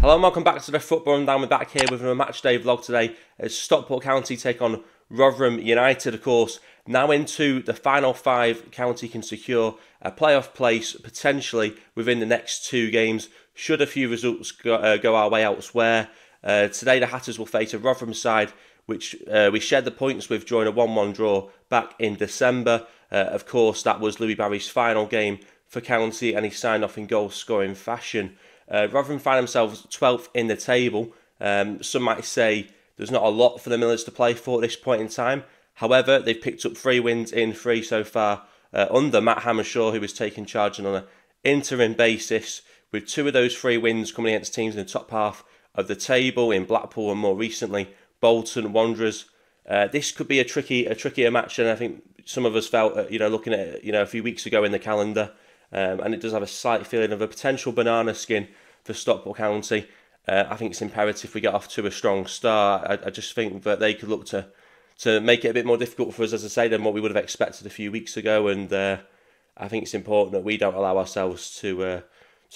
Hello and welcome back to the Football Rundown. We're back here with a match day vlog today as Stockport County take on Rotherham United, of course. Now into the final 5, County can secure a playoff place potentially within the next 2 games should a few results go our way elsewhere. Today the Hatters will face a Rotherham side which we shared the points with during a 1-1 draw back in December. Of course, that was Louis Barry's final game for County and he signed off in goal-scoring fashion. Rotherham find themselves 12th in the table. Some might say there's not a lot for the Millers to play for at this point in time. However, they've picked up 3 wins in 3 so far under Matt Hammershaw, who was taking charge on an interim basis, with 2 of those 3 wins coming against teams in the top half of the table in Blackpool and more recently Bolton Wanderers. This could be a trickier match than I think some of us felt, looking at it, a few weeks ago in the calendar. And it does have a slight feeling of a potential banana skin for Stockport County. I think it's imperative we get off to a strong start. I just think that they could look to make it a bit more difficult for us, as I say, than what we would have expected a few weeks ago. And I think it's important that we don't allow ourselves to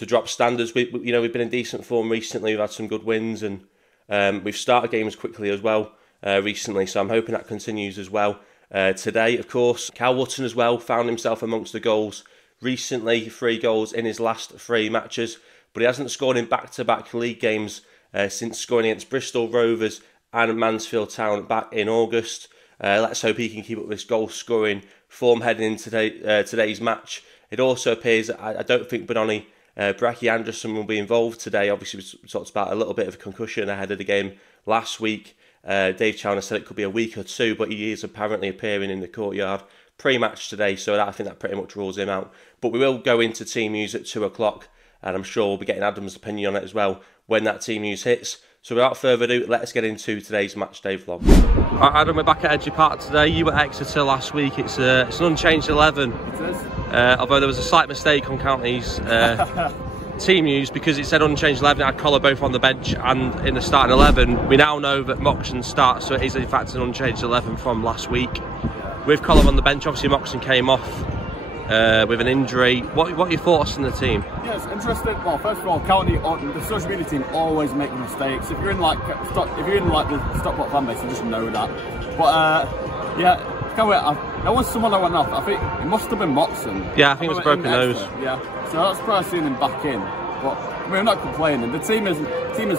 drop standards. We've been in decent form recently. We've had some good wins, and we've started games quickly as well recently. So I'm hoping that continues as well today. Of course, Wootton as well found himself amongst the goals recently, 3 goals in his last 3 matches, but he hasn't scored in back-to-back league games since scoring against Bristol Rovers and Mansfield Town back in August. Let's hope he can keep up this goal-scoring form heading into today's match. It also appears that I don't think Benoni Breki Anderson will be involved today. Obviously, we talked about a little bit of a concussion ahead of the game last week. Dave Chalner said it could be a week or 2, but he is apparently appearing in the courtyard pre-match today, so I think that pretty much rules him out. But we will go into team news at 2 o'clock, and I'm sure we'll be getting Adam's opinion on it as well when that team news hits. So without further ado, let's get into today's match day vlog. Right, Adam, we're back at Edgeley Park today. You were at Exeter last week. It's an unchanged 11. It is. Although there was a slight mistake on County's team news, because it said unchanged 11. It had Collar both on the bench and in the starting 11. We now know that Moxon starts, so it is in fact an unchanged 11 from last week. With Collar on the bench, obviously Moxon came off with an injury. What are your thoughts on the team? Yeah, it's interesting. Well, first of all, County, the social media team always make mistakes. If you're in like the Stockport fan base, you just know that. But yeah, there was someone that went off. I think it must have been Moxon. Yeah, I think it was broken nose. Yeah, so that's probably seeing him back in. But I mean, I'm not complaining. The team is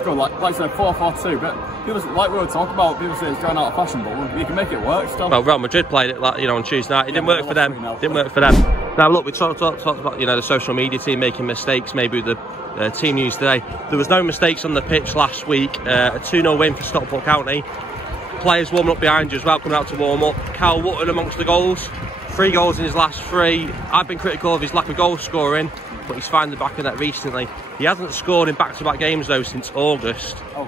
good. Like I said, 4-4-2. But people, like we were talking about, people say it's going out of fashion, but you can make it work still. Well, Real Madrid played it on Tuesday night. It didn't work for them. Didn't work for them. Now look, we talked about the social media team making mistakes. Maybe the team news today. There was no mistakes on the pitch last week. A 2-0 win for Stockport County. Players warming up behind you as well, coming out to warm up. Wootton amongst the goals. 3 goals in his last 3. I've been critical of his lack of goal scoring, but he's found the back of that recently. He hasn't scored in back-to-back games though since August. Oh.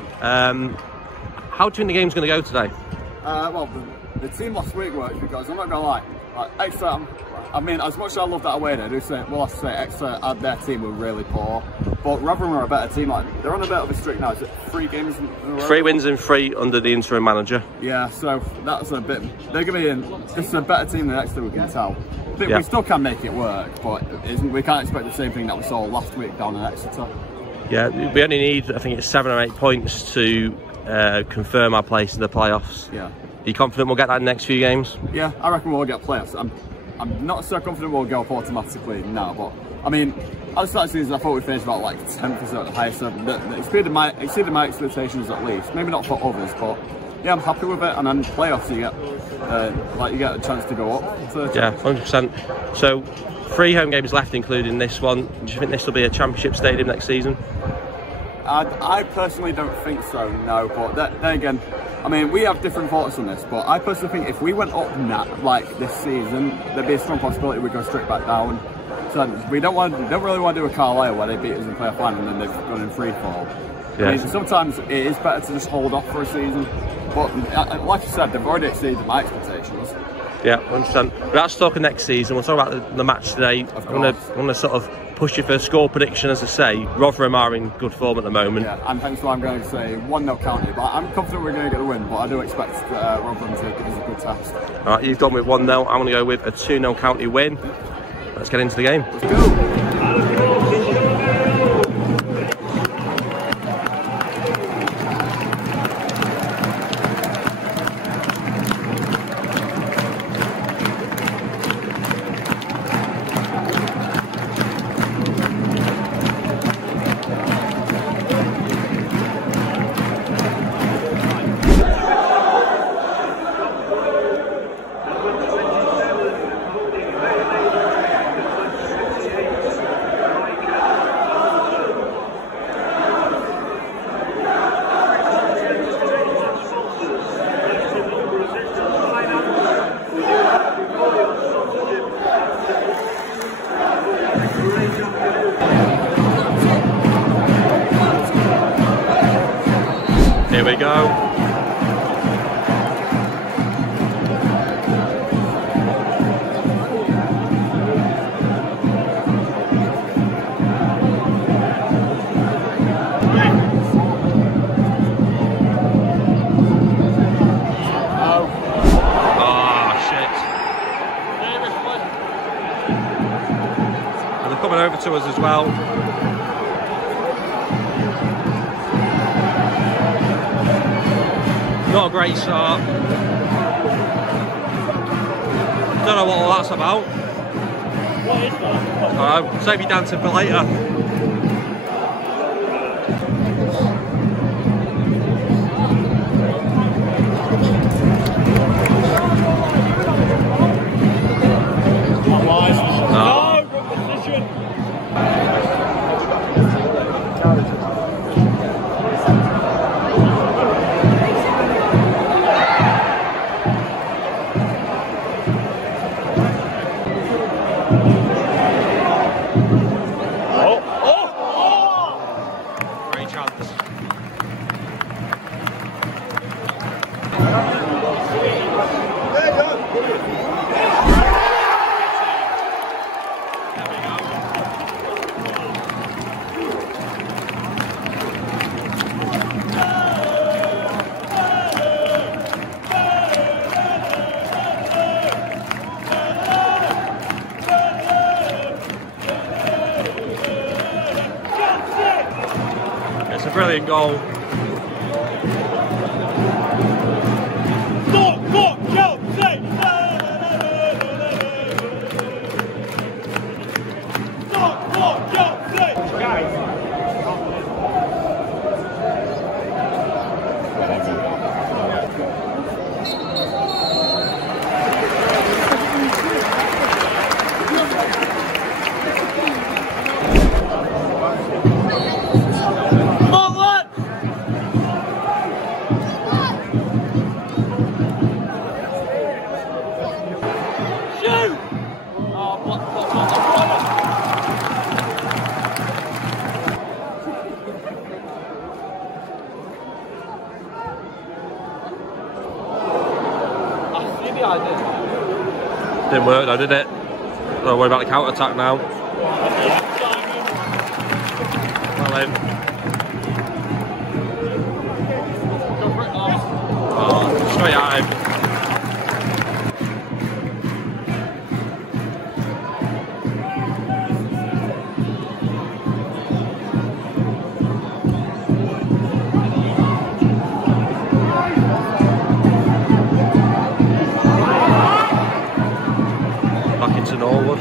How do you think the game's going to go today? Well, the team last week worked because I'm not going to lie. Exeter, I mean, as much as I love that away day, I do say, well, I have to say Exeter, their team were really poor. But Rotherham are a better team. They're on a bit of a streak now. Is it 3 games in a row? 3 wins in 3 under the interim manager. Yeah, so that's a bit. They're going to be in. This is a better team than Exeter, we can tell. I think we still can make it work, but we can't expect the same thing that we saw last week down in Exeter. Yeah, we only need, I think it's 7 or 8 points to confirm our place in the playoffs. Yeah. Are you confident we'll get that in the next few games? Yeah, I reckon we'll get playoffs. I'm not so confident we'll go up automatically now, but I mean, at the start of the season I thought we finished about like 10th or so at the highest, so it exceeded my expectations at least. Maybe not for others, but yeah, I'm happy with it. And then playoffs, you get a chance to go up. Yeah, 100%. So 3 home games left, including this one. Do you think this will be a championship stadium next season? I personally don't think so, no. But then again, I mean, we have different thoughts on this. But I personally think if we went up this season, there'd be a strong possibility we'd go straight back down. So we don't really want to do a Carlisle where they beat us in playoff final and then they've gone in free fall. Yeah. I mean, sometimes it is better to just hold off for a season. But like you said, they've already exceeded my expectations. Yeah, 100%. Let's talk next season. We'll talk about the match today. I'm going to sort of push you for a score prediction, as I say. Rotherham are in good form at the moment. Yeah, and hence why I'm going to say 1-0 County. But I'm confident we're going to get the win, but I do expect Rotherham to give us a good test. All right, you've gone with 1-0. I'm going to go with a 2-0 County win. Let's get into the game. Let's go. Here we go. Coming over to us as well. Not a great start. Don't know what all that's about. What is that? Save you dancing for later. It's a brilliant goal. Didn't work though, did it? Don't worry about the counter attack now. Well in. Oh, straight at him. To Norwood.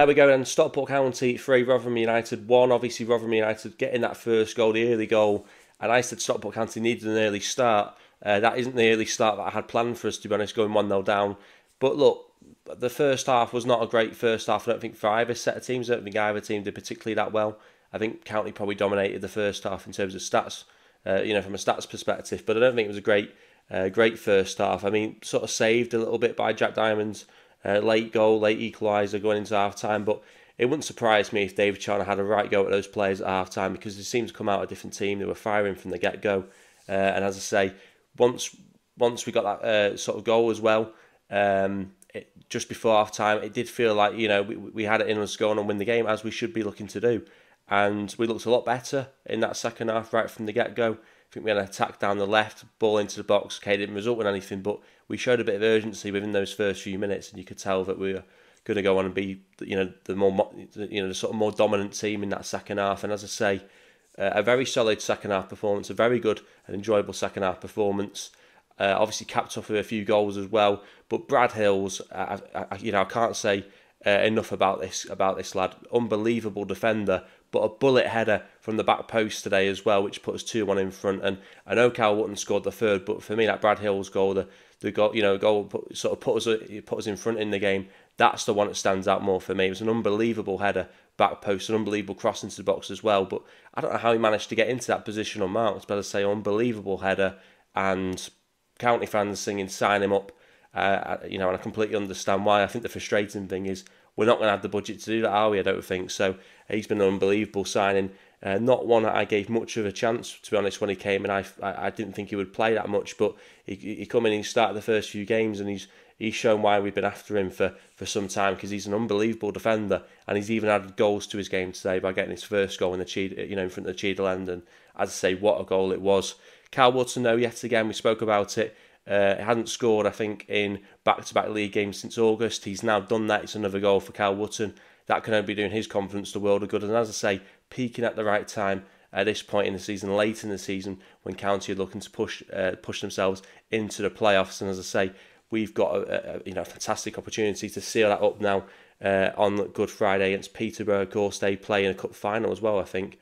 There we go then, Stockport County 3, Rotherham United 1. Obviously Rotherham United getting that first goal, the early goal, and I said Stockport County needed an early start. That isn't the early start that I had planned for us, to be honest, going 1-0 down. But look, the first half was not a great first half, I don't think, for either set of teams. I don't think either team did particularly that well. I think County probably dominated the first half in terms of stats, from a stats perspective, but I don't think it was a great first half. I mean, sort of saved a little bit by Jack Diamond's late goal, late equaliser going into half-time, but it wouldn't surprise me if David Charner had a right go at those players at half-time, because they seemed to come out a different team. They were firing from the get-go, and as I say, once we got that sort of goal as well, just before half-time, it did feel like, we had it in us going and win the game, as we should be looking to do, and we looked a lot better in that second half right from the get-go. I think we had an attack down the left, ball into the box. Okay, didn't result in anything, but we showed a bit of urgency within those first few minutes, and you could tell that we were going to go on and be, the sort of more dominant team in that second half. And as I say, a very solid second half performance, a very good and enjoyable second half performance. Obviously capped off with a few goals as well. But Brad Hills, I can't say enough about this lad. Unbelievable defender, but a bullet header from the back post today as well, which put us 2-1 in front. And I know Cal Wootton scored the third, but for me, that Brad Hills goal, the goal, put us in front in the game. That's the one that stands out more for me. It was an unbelievable header, back post, an unbelievable cross into the box as well. But I don't know how he managed to get into that position unmarked. But as I say, unbelievable header, and County fans singing "sign him up." And I completely understand why. I think the frustrating thing is we're not going to have the budget to do that, are we? I don't think so. He's been an unbelievable signing. Not one that I gave much of a chance, to be honest, when he came in. I didn't think he would play that much, but he come in and he started the first few games, and he's shown why we've been after him for some time, because he's an unbelievable defender, and he's even added goals to his game today by getting his first goal in in front of the Cheadle end. And as I say, what a goal it was. Cal Wootton, though, yet again, we spoke about it. Hadn't scored, I think, in back-to-back league games since August. He's now done that. It's another goal for Cal Wootton. That can only be doing his confidence the world of good. And as I say, peaking at the right time at this point in the season, late in the season, when County are looking to push themselves into the playoffs. And as I say, we've got a fantastic opportunity to seal that up now on Good Friday against Peterborough. Of course, they play in a cup final as well, I think,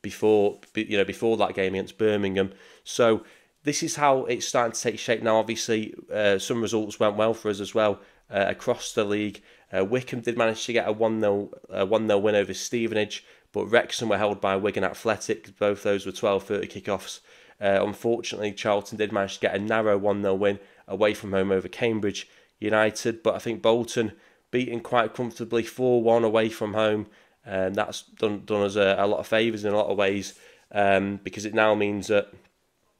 before that game against Birmingham. So this is how it's starting to take shape now. Obviously, some results went well for us as well across the league. Wycombe did manage to get a 1-0 win over Stevenage, but Wrexham were held by Wigan Athletic. Both those were 12:30 kickoffs. Unfortunately, Charlton did manage to get a narrow 1-0 win away from home over Cambridge United, but I think Bolton beaten quite comfortably 4-1 away from home, and that's done us a lot of favours in a lot of ways, because it now means that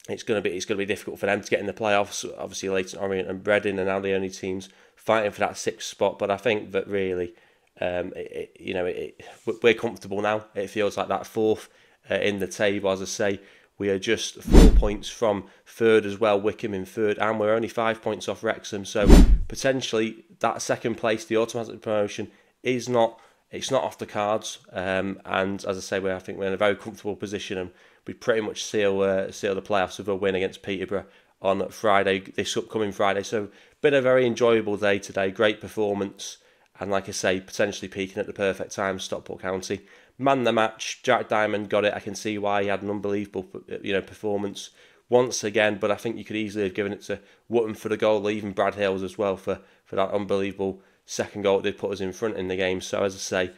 it's going to be difficult for them to get in the playoffs. Obviously, Leyton Orient and Reading are now the only teams fighting for that 6th spot. But I think that really, we're comfortable now. It feels like that 4th in the table. As I say, we are just 4 points from 3rd as well. Wycombe in 3rd, and we're only 5 points off Wrexham. So potentially that 2nd place, the automatic promotion, it's not off the cards. And as I say, I think we're in a very comfortable position, and we pretty much seal the playoffs with a win against Peterborough on Friday, this upcoming Friday. So been a very enjoyable day today, great performance, and like I say, potentially peaking at the perfect time. Stockport County man the match. Jack Diamond got it. I can see why. He had an unbelievable performance once again, but I think you could easily have given it to Wootton for the goal, or even Brad Hills as well for that unbelievable second goal that did put us in front in the game. So as I say,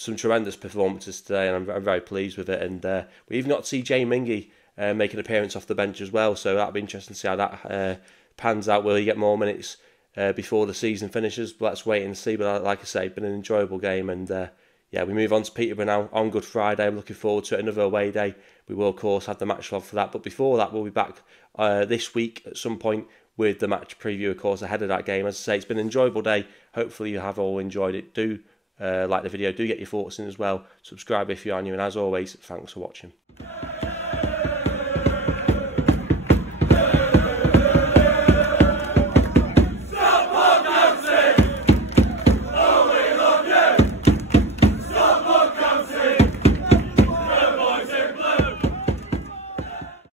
some tremendous performances today, and I'm very pleased with it. And we even got to see Jay Mingy make an appearance off the bench as well, so that'll be interesting to see how that pans out. Will he get more minutes before the season finishes? But let's wait and see. But like I say, it's been an enjoyable game, and we move on to Peterborough now on Good Friday. I'm looking forward to it, another away day. We will, of course, have the match log for that, but before that, we'll be back this week at some point with the match preview, of course, ahead of that game. As I say, it's been an enjoyable day. Hopefully you have all enjoyed it. Do like the video, do get your thoughts in as well. Subscribe if you are new, and as always, thanks for watching.